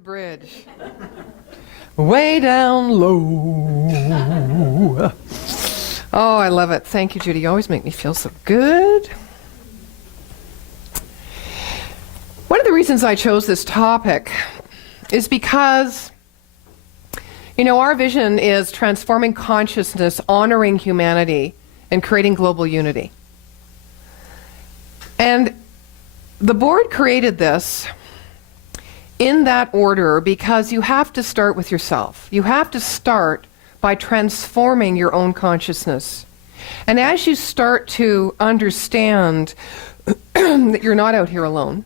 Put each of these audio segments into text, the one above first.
The bridge. Way down low. Oh, I love it. Thank you, Judy. You always make me feel so good. One of the reasons I chose this topic is because, you know, our vision is transforming consciousness, honoring humanity, and creating global unity. And the board created this in that order because you have to start with yourself. You have to start by transforming your own consciousness. And as you start to understand that you're not out here alone,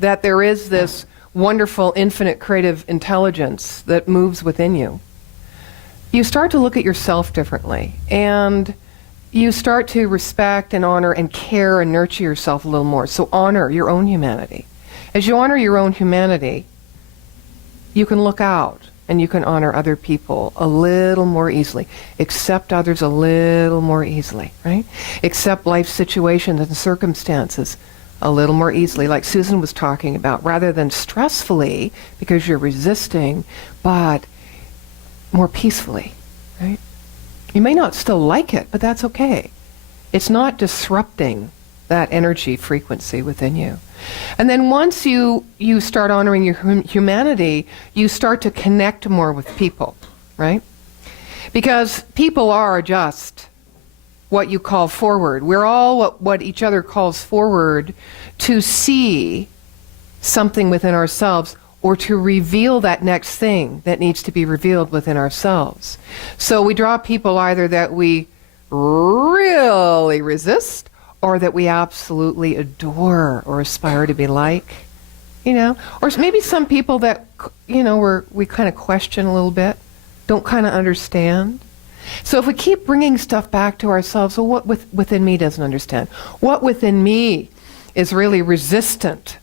that there is this wonderful, infinite, creative intelligence that moves within you, you start to look at yourself differently. And you start to respect and honor and care and nurture yourself a little more. So honor your own humanity. As you honor your own humanity, you can look out and you can honor other people a little more easily. Accept others a little more easily, right? Accept life situations and circumstances a little more easily, like Susan was talking about, rather than stressfully because you're resisting, but more peacefully, right? You may not still like it, but that's okay. It's not disrupting that energy frequency within you. And then once you start honoring your humanity, you start to connect more with people, right? Because people are just what you call forward. We're all what each other calls forward to see something within ourselves or to reveal that next thing that needs to be revealed within ourselves. So we draw people either that we really resist or that we absolutely adore or aspire to be like, you know, or maybe some people that, you know, we kind of question a little bit, don't kind of understand. So if we keep bringing stuff back to ourselves, well, what within me doesn't understand? What within me is really resistant?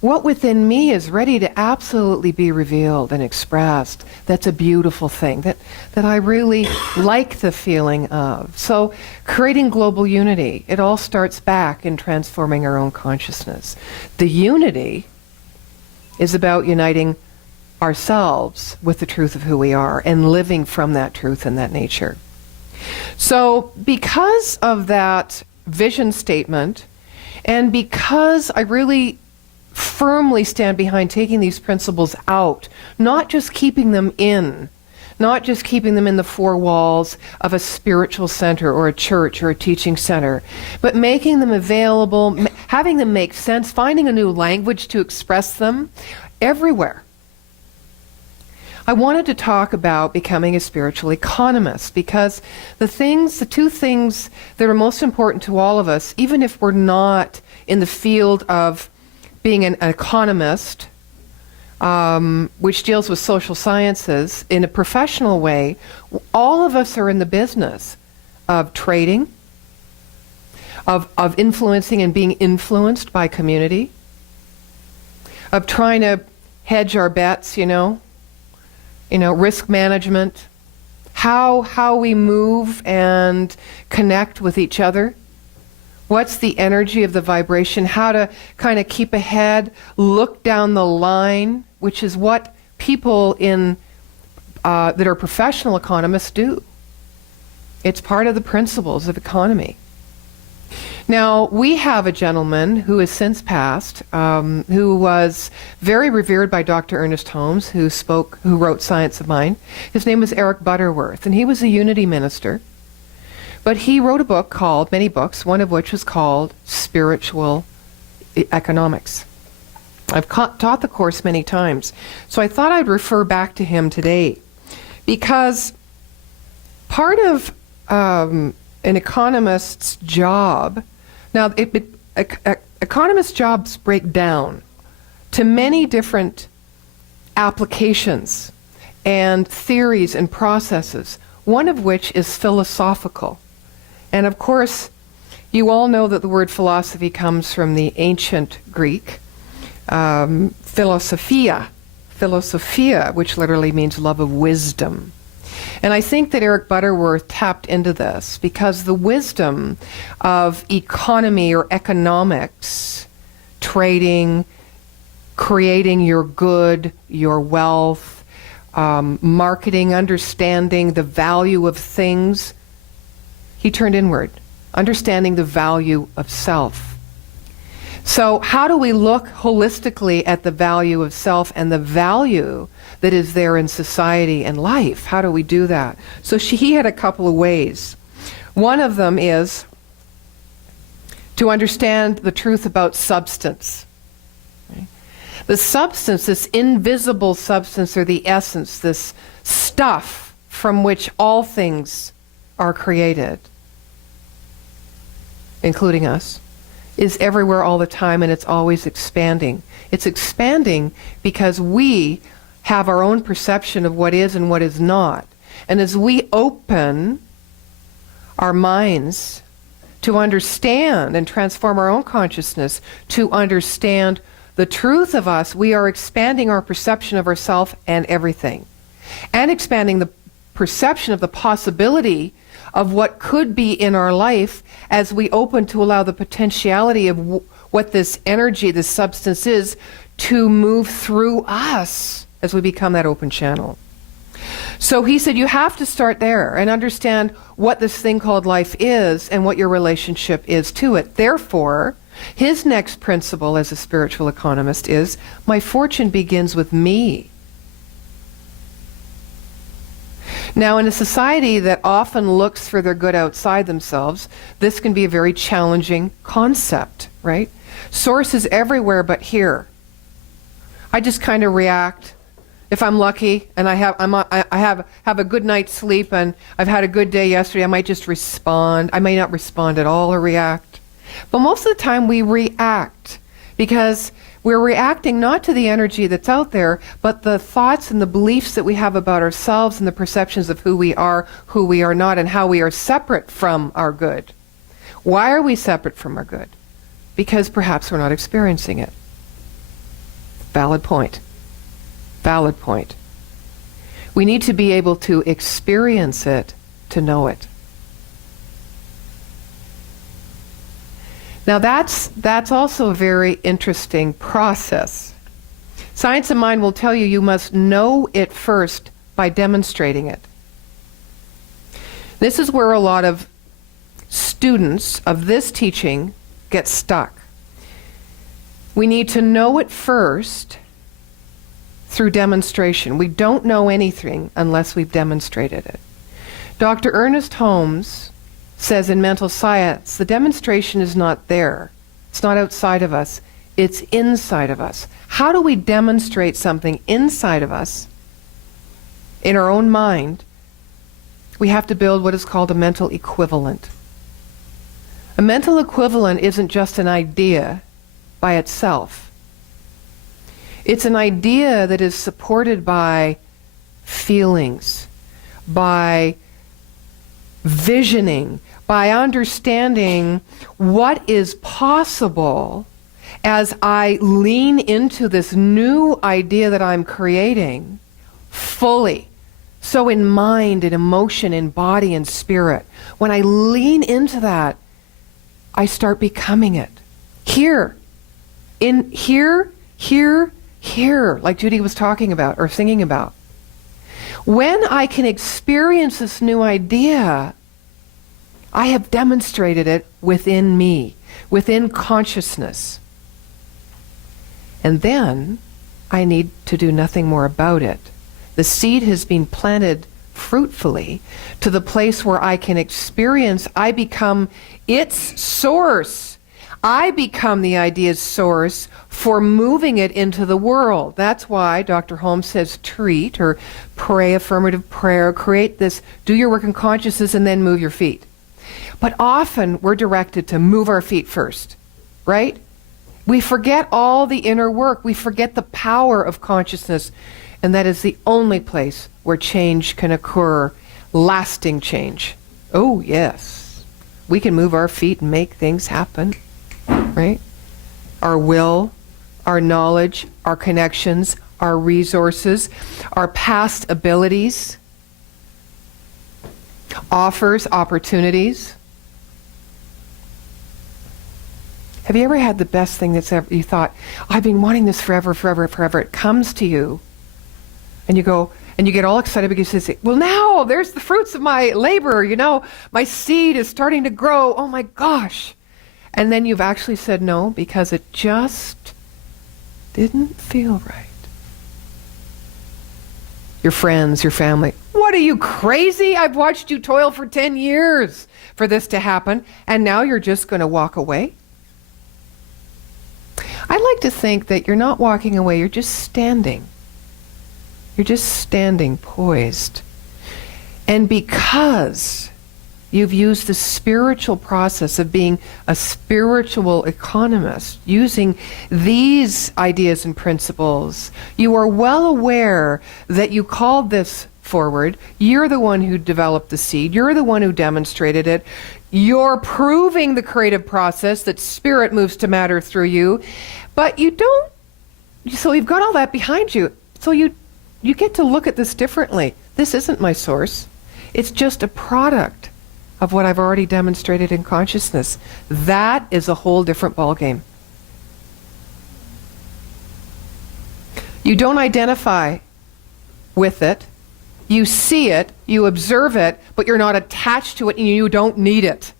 What within me is ready to absolutely be revealed and expressed? That's a beautiful thing that I really like the feeling of. So creating global unity, it all starts back in transforming our own consciousness. The unity is about uniting ourselves with the truth of who we are and living from that truth and that nature. So because of that vision statement, and because I really firmly stand behind taking these principles out, not just keeping them in, not just keeping them in the four walls of a spiritual center or a church or a teaching center, but making them available, having them make sense, finding a new language to express them everywhere. I wanted to talk about becoming a spiritual economist because the two things that are most important to all of us, even if we're not in the field of being an economist, which deals with social sciences in a professional way, all of us are in the business of trading, of influencing and being influenced by community, of trying to hedge our bets, risk management, how we move and connect with each other. What's the energy of the vibration? How to kind of keep ahead, look down the line, which is what people that are professional economists do. It's part of the principles of economy. Now, we have a gentleman who has since passed, who was very revered by Dr. Ernest Holmes, who wrote Science of Mind. His name was Eric Butterworth, and he was a unity minister. But he wrote a book many books, one of which was called Spiritual Economics. I've taught the course many times, so I thought I'd refer back to him today, because part of an economist's job, now economist jobs break down to many different applications and theories and processes, one of which is philosophical. And of course, you all know that the word philosophy comes from the ancient Greek, philosophia, which literally means love of wisdom. And I think that Eric Butterworth tapped into this because the wisdom of economy or economics, trading, creating your good, your wealth, marketing, understanding the value of things, he turned inward, understanding the value of self. So how do we look holistically at the value of self and the value that is there in society and life? How do we do that? So he had a couple of ways. One of them is to understand the truth about substance. Okay? The substance, this invisible substance or the essence, this stuff from which all things are created, including us, is everywhere all the time, and it's always expanding. It's expanding because we have our own perception of what is and what is not. And as we open our minds to understand and transform our own consciousness, to understand the truth of us, we are expanding our perception of ourselves and everything. And expanding the perception of the possibility of what could be in our life as we open to allow the potentiality of what this energy, this substance is, to move through us as we become that open channel. So he said you have to start there and understand what this thing called life is and what your relationship is to it. Therefore, his next principle as a spiritual economist is, my fortune begins with me. Now, in a society that often looks for their good outside themselves, this can be a very challenging concept, right? Source is everywhere but here. I just kind of react. If I'm lucky and I have a good night's sleep and I've had a good day yesterday, I might just respond. I may not respond at all or react. But most of the time we react because we're reacting not to the energy that's out there, but the thoughts and the beliefs that we have about ourselves and the perceptions of who we are not, and how we are separate from our good. Why are we separate from our good? Because perhaps we're not experiencing it. Valid point. Valid point. We need to be able to experience it to know it. Now that's also a very interesting process. Science of Mind will tell you must know it first by demonstrating it. This is where a lot of students of this teaching get stuck. We need to know it first through demonstration. We don't know anything unless we've demonstrated it. Dr. Ernest Holmes says in Mental Science, the demonstration is not there. It's not outside of us. It's inside of us. How do we demonstrate something inside of us, in our own mind? We have to build what is called a mental equivalent. A mental equivalent isn't just an idea by itself. It's an idea that is supported by feelings, by visioning, by understanding what is possible as I lean into this new idea that I'm creating fully. So in mind, in emotion, in body, and spirit, when I lean into that, I start becoming it. Here, like Judy was talking about or singing about. When I can experience this new idea, I have demonstrated it within me, within consciousness. And then I need to do nothing more about it. The seed has been planted fruitfully to the place where I can experience, I become its source. I become the idea's source for moving it into the world. That's why Dr. Holmes says treat or pray, affirmative prayer, create this, do your work in consciousness and then move your feet. But often we're directed to move our feet first, right? We forget all the inner work. We forget the power of consciousness. And that is the only place where change can occur, lasting change. Oh, yes. We can move our feet and make things happen, right? Our will, our knowledge, our connections, our resources, our past abilities, offers, opportunities. Have you ever had the best thing that's ever, you thought, I've been wanting this forever, forever, forever. It comes to you, and you go, and you get all excited because you say, well, now there's the fruits of my labor, you know, my seed is starting to grow. Oh my gosh. And then you've actually said no because it just didn't feel right. Your friends, your family, what are you, crazy? I've watched you toil for 10 years for this to happen, and now you're just going to walk away? I like to think that you're not walking away, you're just standing. You're just standing poised. And because you've used the spiritual process of being a spiritual economist, using these ideas and principles, you are well aware that you called this forward. You're the one who developed the seed. You're the one who demonstrated it. You're proving the creative process that spirit moves to matter through you. But you don't, so you've got all that behind you. So you get to look at this differently. This isn't my source. It's just a product of what I've already demonstrated in consciousness. That is a whole different ballgame. You don't identify with it. You see it, you observe it, but you're not attached to it and you don't need it.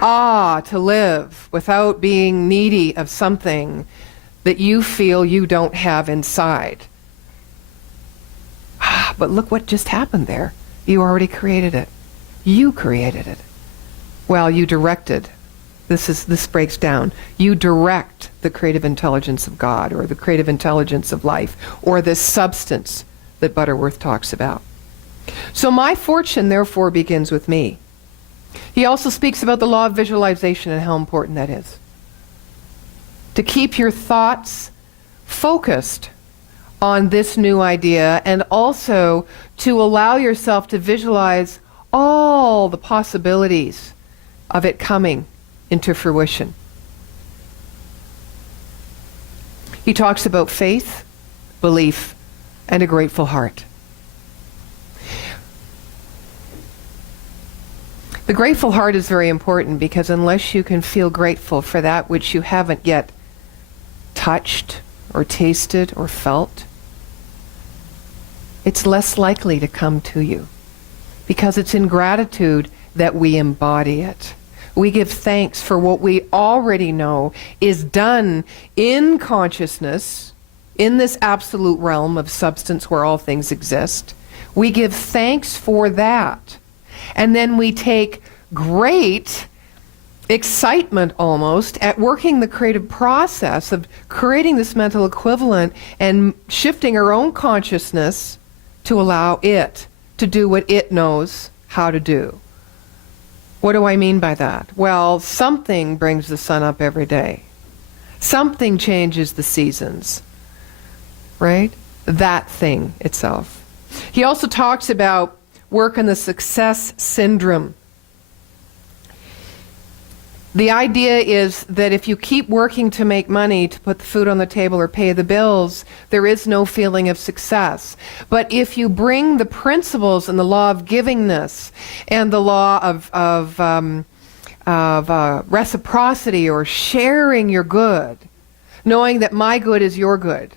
To live without being needy of something that you feel you don't have inside. But look what just happened there. You already created it. You created it. Well, you directed. This breaks down. You direct the creative intelligence of God, or the creative intelligence of life, or this substance that Butterworth talks about. So my fortune, therefore, begins with me. He also speaks about the law of visualization and how important that is. To keep your thoughts focused on this new idea, and also to allow yourself to visualize all the possibilities of it coming into fruition. He talks about faith, belief, and a grateful heart. The grateful heart is very important because unless you can feel grateful for that which you haven't yet touched or tasted or felt, it's less likely to come to you, because it's in gratitude that we embody it. We give thanks for what we already know is done in consciousness, in this absolute realm of substance where all things exist. We give thanks for that. And then we take great excitement almost at working the creative process of creating this mental equivalent and shifting our own consciousness to allow it to do what it knows how to do. What do I mean by that? Well, something brings the sun up every day. Something changes the seasons, right? That thing itself. He also talks about work on the success syndrome. The idea is that if you keep working to make money, to put the food on the table or pay the bills, there is no feeling of success. But if you bring the principles and the law of givingness and the law of reciprocity, or sharing your good, knowing that my good is your good,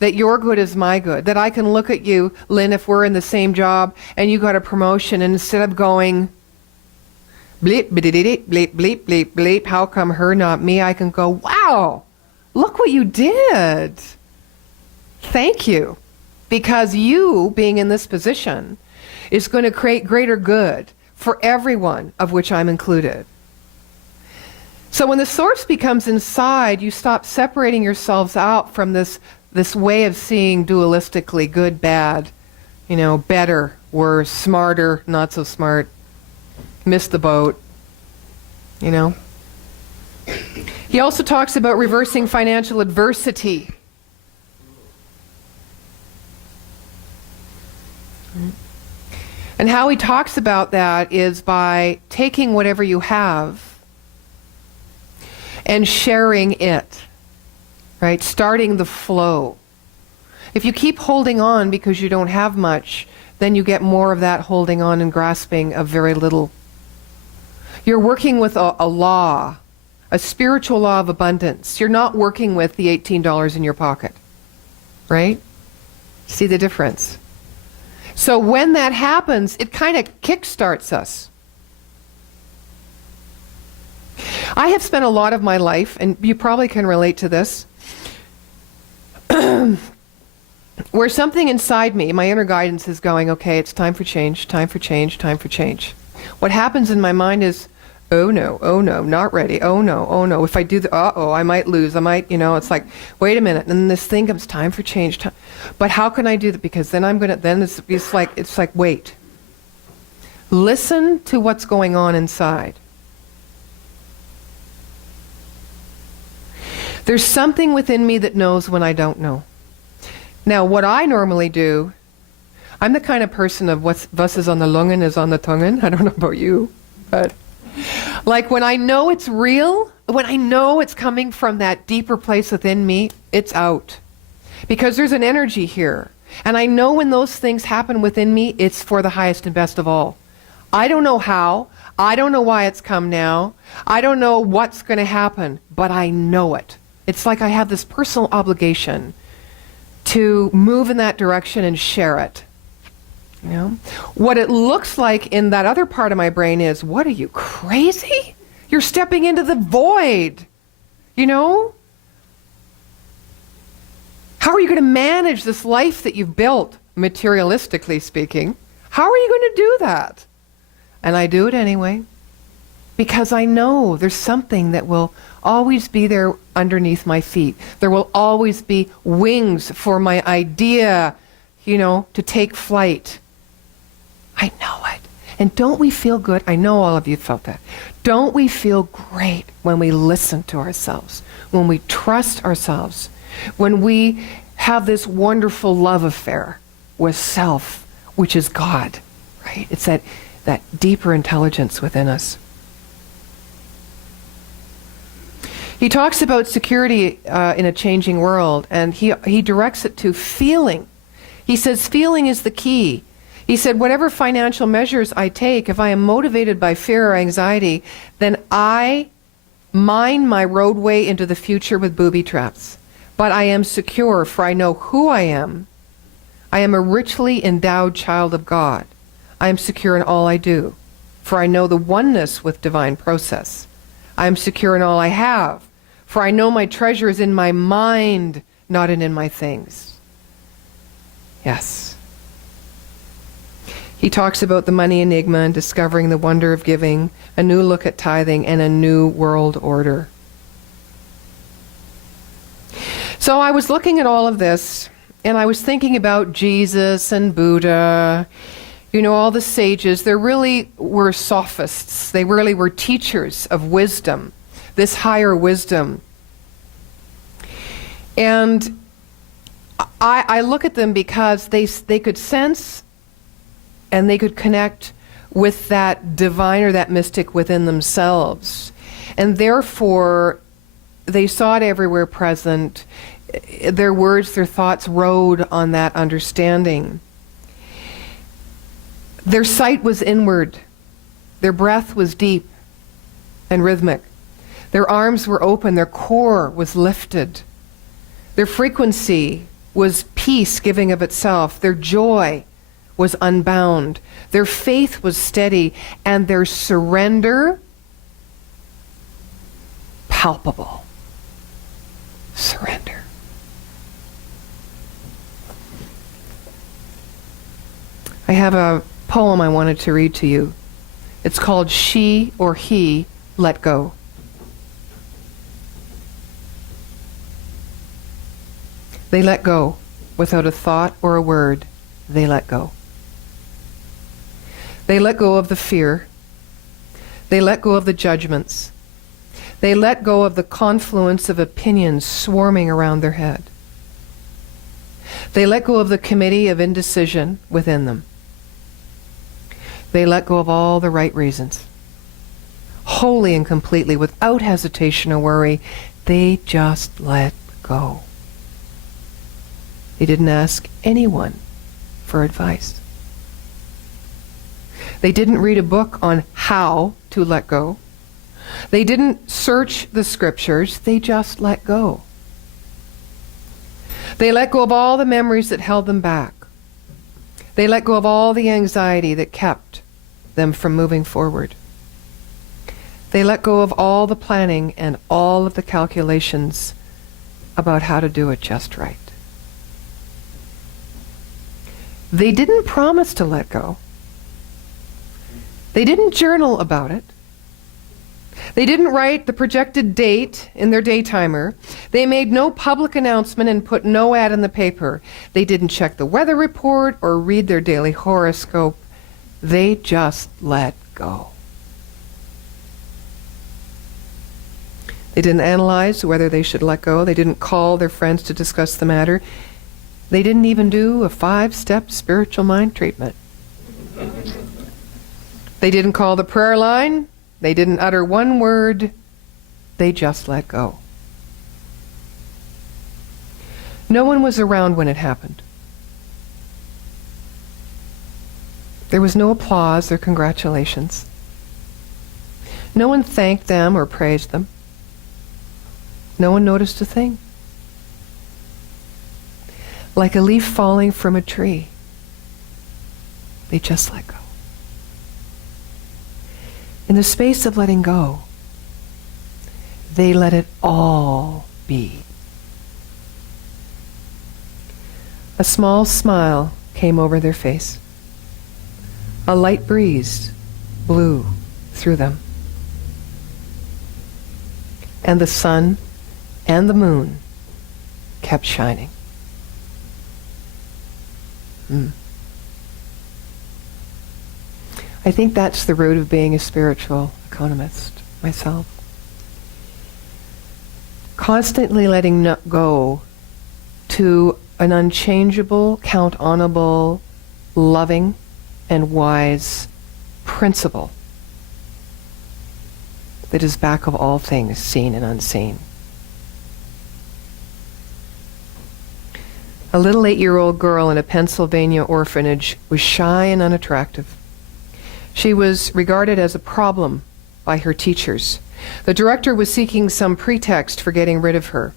that your good is my good, that I can look at you, Lynn, if we're in the same job and you got a promotion, and instead of going bleep, bleep, bleep, bleep, bleep, bleep, how come her, not me, I can go, wow, look what you did. Thank you. Because you being in this position is going to create greater good for everyone, of which I'm included. So when the source becomes inside, you stop separating yourselves out from this way of seeing dualistically, good, bad, better, worse, smarter, not so smart, missed the boat, He also talks about reversing financial adversity. And how he talks about that is by taking whatever you have and sharing it, right? Starting the flow. If you keep holding on because you don't have much, then you get more of that holding on and grasping of very little. You're working with a law a spiritual law of abundance. You're not working with the $18 in your pocket, right? See the difference? So when that happens, it kind of kickstarts us. I have spent a lot of my life, and you probably can relate to this, where something inside me, my inner guidance is going, okay, it's time for change, time for change, time for change. What happens in my mind is, oh no, not ready, oh no, if I do I might lose, it's like, wait a minute, and this thing comes, time for change, but how can I do that? Because then it's like, wait. Listen to what's going on inside. There's something within me that knows when I don't know. Now, what I normally do, I'm the kind of person of was is on the Lungen is on the Tungen. I don't know about you, but like when I know it's real, when I know it's coming from that deeper place within me, it's out. Because there's an energy here. And I know when those things happen within me, it's for the highest and best of all. I don't know how. I don't know why it's come now. I don't know what's going to happen, but I know it. It's like I have this personal obligation to move in that direction and share it. You know? What it looks like in that other part of my brain is, what are you, crazy? You're stepping into the void. You know? How are you going to manage this life that you've built, materialistically speaking? How are you going to do that? And I do it anyway, because I know there's something that will always be there underneath my feet. There will always be wings for my idea, to take flight. I know it. And don't we feel good? I know all of you felt that. Don't we feel great when we listen to ourselves, when we trust ourselves, when we have this wonderful love affair with self, which is God, right? It's that deeper intelligence within us. He talks about security in a changing world, and he directs it to feeling. He says feeling is the key. He said, whatever financial measures I take, if I am motivated by fear or anxiety, then I mine my roadway into the future with booby traps. But I am secure, for I know who I am. I am a richly endowed child of God. I am secure in all I do, for I know the oneness with divine process. I am secure in all I have, for I know my treasure is in my mind, not in my things. Yes. He talks about the money enigma and discovering the wonder of giving, a new look at tithing, and a new world order. So I was looking at all of this, and I was thinking about Jesus and Buddha, all the sages. They really were sophists. They really were teachers of wisdom, this higher wisdom. And I look at them because they could sense and they could connect with that divine or that mystic within themselves. And therefore, they saw it everywhere present. Their words, their thoughts rode on that understanding. Their sight was inward. Their breath was deep and rhythmic. Their arms were open. Their core was lifted. Their frequency was peace giving of itself. Their joy was unbound. Their faith was steady. And their surrender, palpable. Surrender. I have a poem I wanted to read to you. It's called She or He Let Go. They let go without a thought or a word. They let go. They let go of the fear. They let go of the judgments. They let go of the confluence of opinions swarming around their head. They let go of the committee of indecision within them. They let go of all the right reasons. Wholly and completely, without hesitation or worry, they just let go. They didn't ask anyone for advice. They didn't read a book on how to let go, They didn't search the scriptures, they just let go. They let go of all the memories that held them back. They let go of all the anxiety that kept them from moving forward. They let go of all the planning and all of the calculations about how to do it just right. They didn't promise to let go. They didn't journal about it. They didn't write the projected date in their daytimer. They made no public announcement and put no ad in the paper. They didn't check the weather report or read their daily horoscope. They just let go. They didn't analyze whether they should let go. They didn't call their friends to discuss the matter. They didn't even do a 5-step spiritual mind treatment. They didn't call the prayer line. They didn't utter one word. They just let go. No one was around when it happened. There was no applause or congratulations. No one thanked them or praised them. No one noticed a thing. Like a leaf falling from a tree, they just let go. In the space of letting go, they let it all be. A small smile came over their face. A light breeze blew through them. And the sun and the moon kept shining. I think that's the root of being a spiritual economist myself. Constantly letting go to an unchangeable, count-onable, loving, and wise principle that is back of all things seen and unseen. A little 8-year-old girl in a Pennsylvania orphanage was shy and unattractive. She was regarded as a problem by her teachers. The director was seeking some pretext for getting rid of her.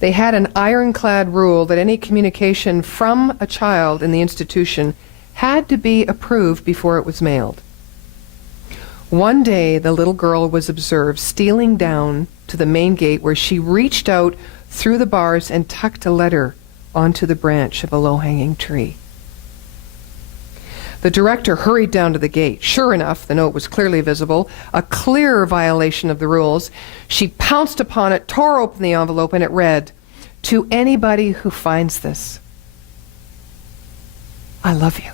They had an ironclad rule that any communication from a child in the institution had to be approved before it was mailed. One day, the little girl was observed stealing down to the main gate, where she reached out through the bars and tucked a letter onto the branch of a low-hanging tree. The director hurried down to the gate. Sure enough, the note was clearly visible, a clear violation of the rules. She pounced upon it, tore open the envelope, and it read, "To anybody who finds this, I love you."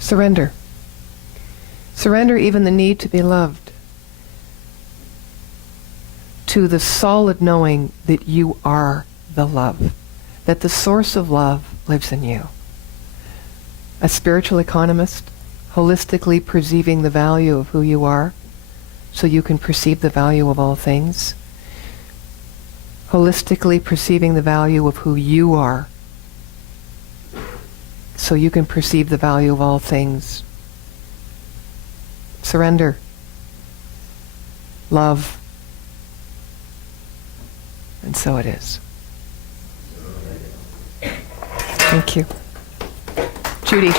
Surrender. Surrender even the need to be loved to the solid knowing that you are the love, that the source of love lives in you. A spiritual economist, holistically perceiving the value of who you are so you can perceive the value of all things. Holistically perceiving the value of who you are so you can perceive the value of all things. Surrender. Love. And so it is. Thank you. Judy.